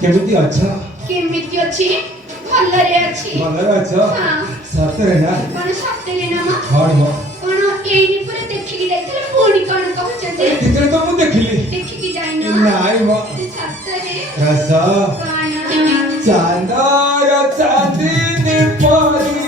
केमिति अच्छा केमिति अछि भलरे अछि भलरे अच्छा सतरे ना कोन सतरे ना म हां हो कोन एनी पूरा देखि कि जाइतले पुणी कोन कहउछते कितरे तो मु देखिली देखि कि जाइना नाइ म सतरे रसा कोन चांदर चांदनी परी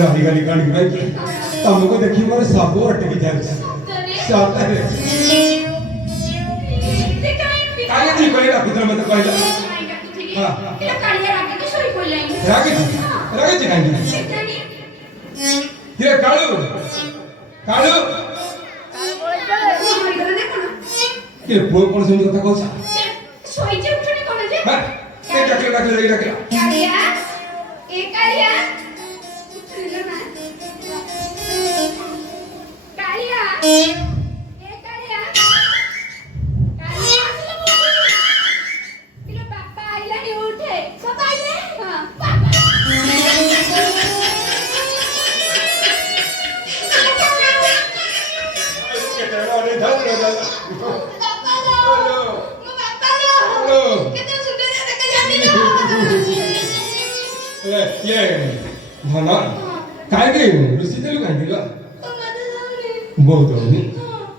रानी गली गाड़ी में तुमको देखी मोर सब अटकी जाय सतरे काहे जी कोई राखुतर मत कहला हां केला कालिया रागे तो सोई कोइलाई रागे जी काहे ये कालू कालू के बोल कोन सुन कथा कहछ सोई जे उठने कोन जे हां ए डाकला कालिया ए कालिया उठले ना कालिया ए कालिया कालिया किलो पापा आइला नी उठे सब आइले हां पापा अरे धर ये धना काय के रुसी तेलु काय दिला बहुत होनी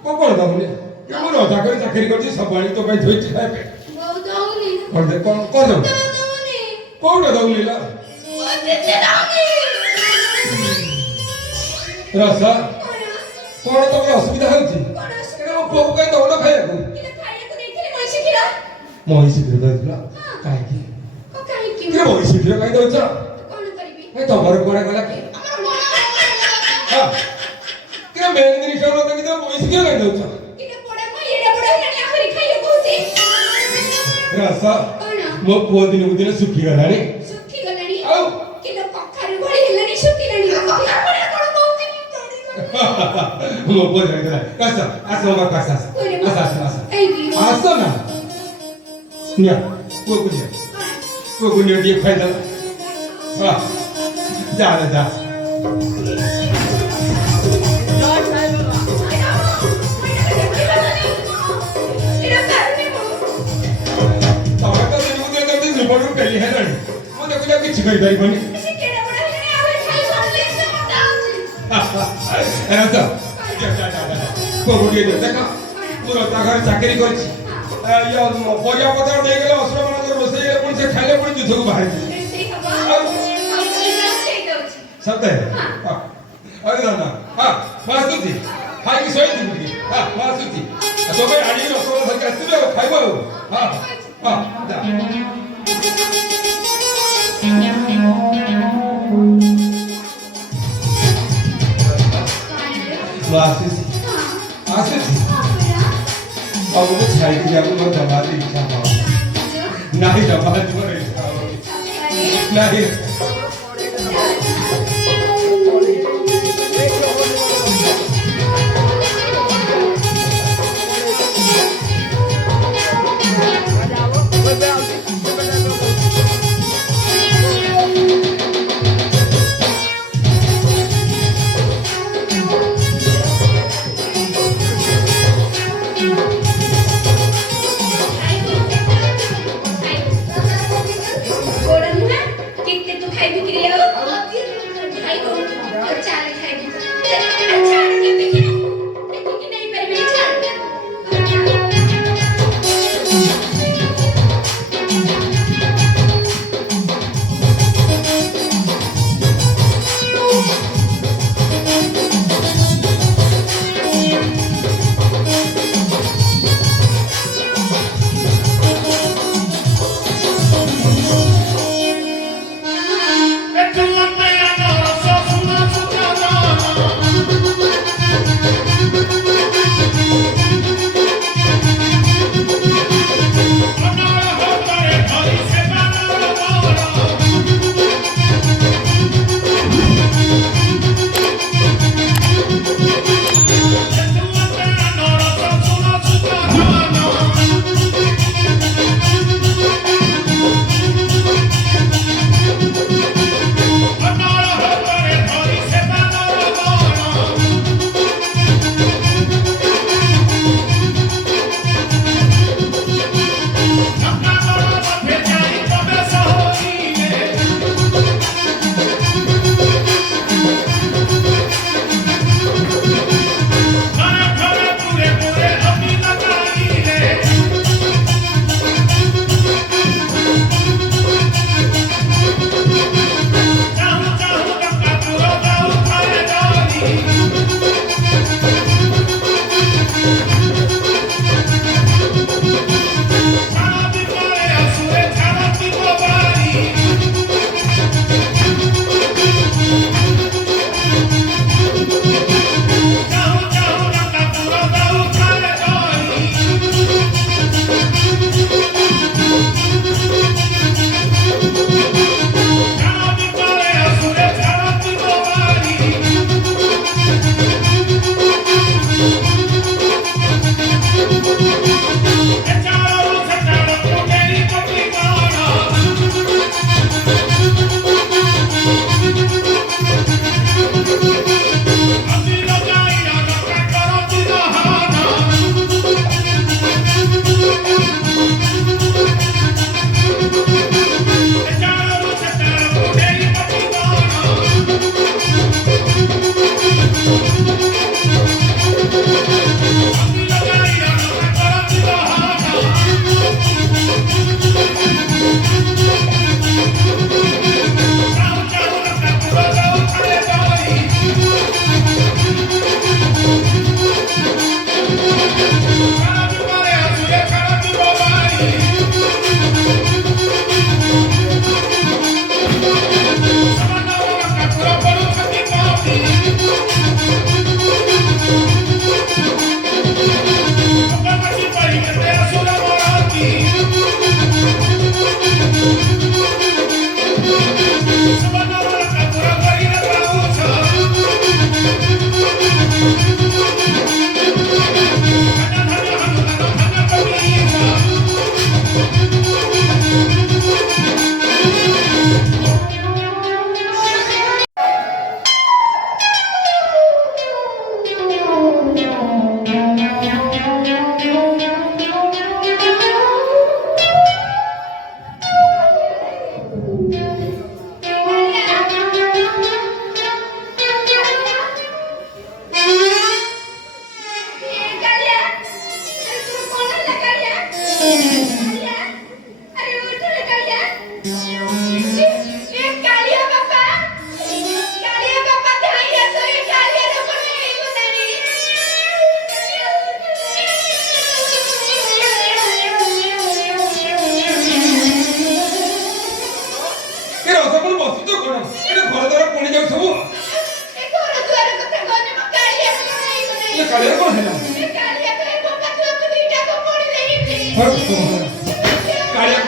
कोण दावनी के मोर अधा कर चाकरी करची सबळी तो काय धोईची काय पे बहुत होनी कोण दे कोण दावनी कोण दावनीला ते दावनी रसा कोण तो असुविधा होची केना मो पोक काय दवना खायको किला खायको देखिले म्हैसी खिरा मोहिसी दिला काय की के मोहिसी खिरा काय दवचा कोण करबी ए तमर कोडा गला की हां के मेंगनी शोनो तो कितो मोहिसी खिरा काय दवचा किने पोडा म येडा पोडा हेलानी आखरी खाइयो कोची रसा कोण मो पो दिन उदिन सुखी गलानी औ किलो पखारी भଳି हेलानी सुखी लानी आपण कोण कोची मो पो जाय कसा असो मा कसा असा ऐकी असो ना न्या को गुनिया दिए फायदा हां जा बड़ू कली है ना मो देखो जा किछ गई दाई बनी से केडा बडा हेलानी आवे खाइ बनले से मत आउची ଏରା ତ କୋଉଠି ଦେଖ ମୁଁ ରତ୍ନାକର ଚାକିରି କରିଛି ପରିବା ପତ୍ର ଦେଇଗଲେ ଅସୁର ମାନଙ୍କର ରୋଷେଇ ହେଲେ ପୁଣି ସେ ଖାଇଲେ ପୁଣି ଯୁଦ୍ଧକୁ ବାହାରିଯିବେ ରୋଷେଇ ହବ ଆଉ ରୋଷେଇ ଦଉଛି ସତେ अरे दादा हाँ मासूती हाय की सोई थी मुझे हाँ मासूती तो मैं आड़ी में रसोड़ा भर के आती हूँ खाई बोलो हाँ हाँ जा मासूती मासूती अब वो छाई की जाकर मैं दबाती इच्छा पाऊँ नहीं दबाती वो इच्छा नहीं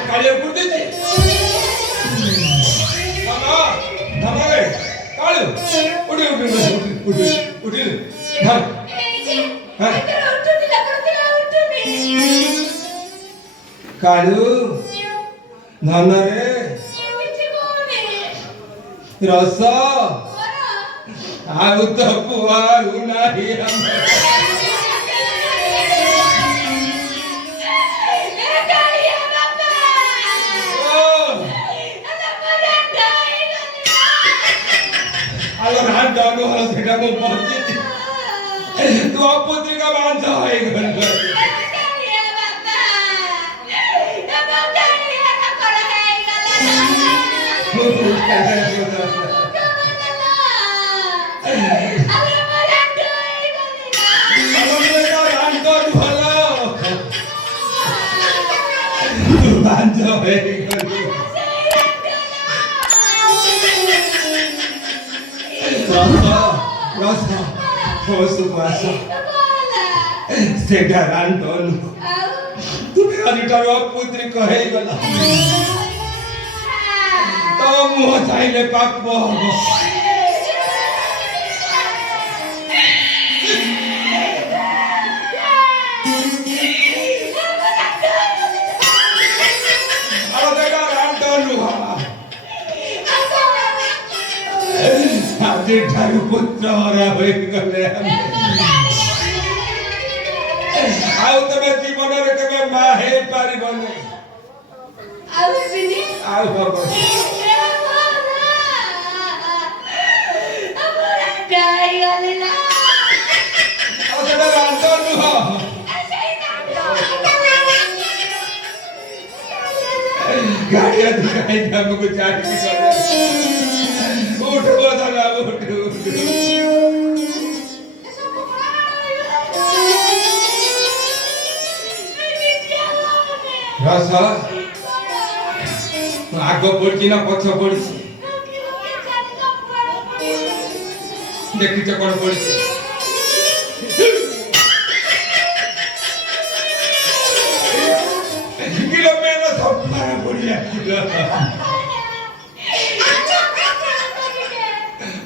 काळे कुठेचे मामा मामा रे काळे उठे उठे हा काळू नाना रे रस ଆଉ ତ ପୁଆରୁ ନାହିଁ ଆଲୋ ରାଣ୍ଡ ନୁହଁ ସେଟା ମୁଁ ପହଞ୍ଚିଛି ତୁ ଅପୁତ୍ରିକା ବାଞ୍ଚ ହେଇଗଲ বাঞ্চ হয়ে গেল রসা বসু বাস সেটা রান্ধন তুমি অনিটার অপুত্রিক হয়ে গেল তো মুহ চাইলে পাপ হব ଆଜି ଠାରୁ ପୁତ୍ର ହରା ହୋଇଗଲେ ଆଉ ତମେ ଜୀବନରେ କେବେ ମା ହେଇପାରିବନି ଆଉ ହବନି ଆଉ ସେଟା ରାଣ୍ଡ ନୁହଁ ଗାଡିଆ ଧୁଆଇ ଆମକୁ ଚାକିରି କଲେ ଉଠ ବଦଲା ଉଠ ରସ ଆଗ ପଡିଛି ନା ପଛ ପଡିଛି ଦେଖିଛ କଣ ପଡିଛି କିଲୋମିଟର ସଫା ପଡିଲା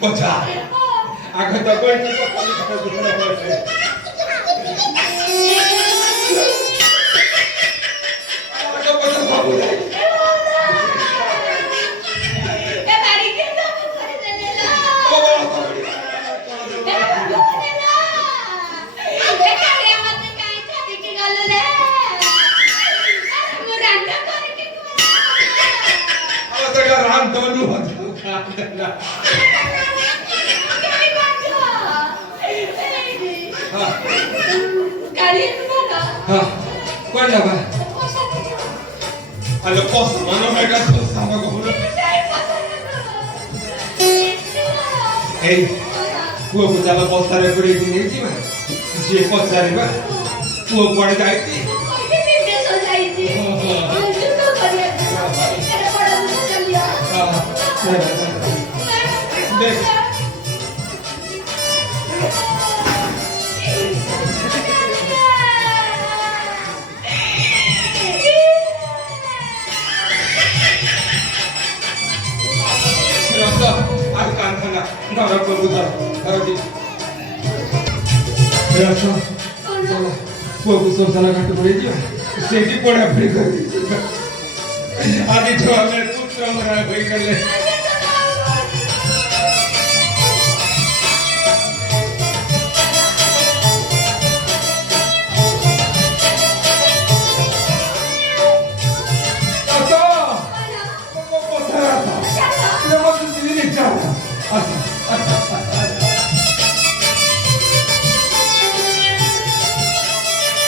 ପଛା ଆଗ ତ ପଡିଛି ¿Cuál va? A lo pozo, no me hagas cosa, no como no. Hey, può usare la posta per i dinheiro, mas se possa arrivar, può guardar aqui. पुओ शोषण घाट पड़े से पढ़ा पढ़ी कर आज पुत्र हमारा